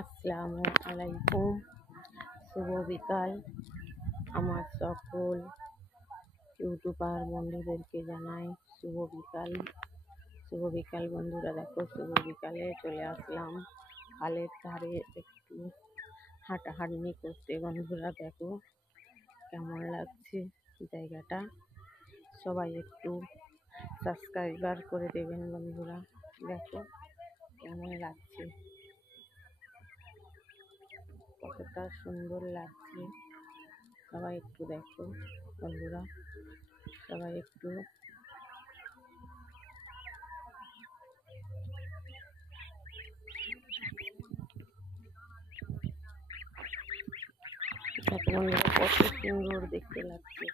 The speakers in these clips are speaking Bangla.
আসসালামু আলাইকুম। শুভ বিকাল। আমার সকল ইউটিউবার বন্ধুদেরকে জানাই শুভ বিকাল। শুভ বিকাল বন্ধুরা, দেখো শুভ বিকালে চলে আসলাম খালের ধারে একটু হাঁটাহাঁটি করতে। বন্ধুরা দেখো কেমন লাগছে জায়গাটা, সবাই একটু সাবস্ক্রাইবার করে দেবেন বন্ধুরা। দেখো কেমন লাগছে, কতটা সুন্দর লাগছে। সবাই একটু দেখো বন্ধুরা, সবাই একটু দেখো বন্ধুরা, কত সুন্দর দেখতে লাগছে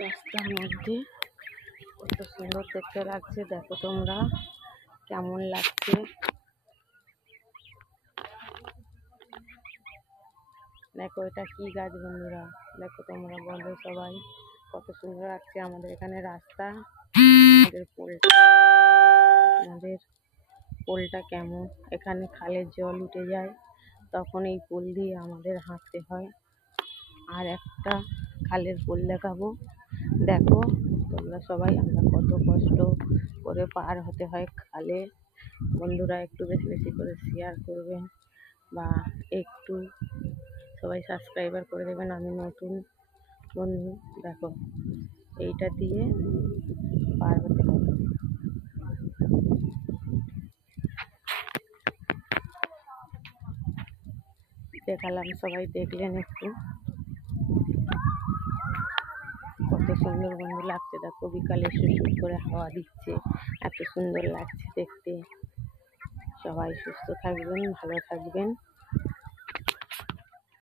রাস্তার মধ্যে, কত সুন্দর দেখতে লাগছে। দেখো তোমরা কেমন লাগছে। দেখো এটা কি গাছ বন্ধুরা, দেখো তোমরা বলো সবাই, কত সুন্দর লাগছে। আমাদের এখানে রাস্তা, আমাদের পোলটা কেমন, এখানে খালের জল উঠে যায়, তখন এই পোল দিয়ে আমাদের হাঁটতে হয়। আর একটা খালের পোল দেখাবো, দেখো তোমরা সবাই, আমরা কত কষ্ট করে পার হতে হয় খালে। বন্ধুরা একটু বেশি বেশি করে শেয়ার করবেন বা একটু সবাই সাবস্ক্রাইবার করে দেবেন। আমি নতুন বন্ধু, দেখো এইটা দিয়ে পার হতে হয়। দেখালাম, সবাই দেখলেন একটু, কত সুন্দর বন্ধু লাগছে। দেখো বিকালে সুর করে হাওয়া দিচ্ছে, এত সুন্দর লাগছে দেখতে। সবাই সুস্থ থাকবেন, ভালো থাকবেন।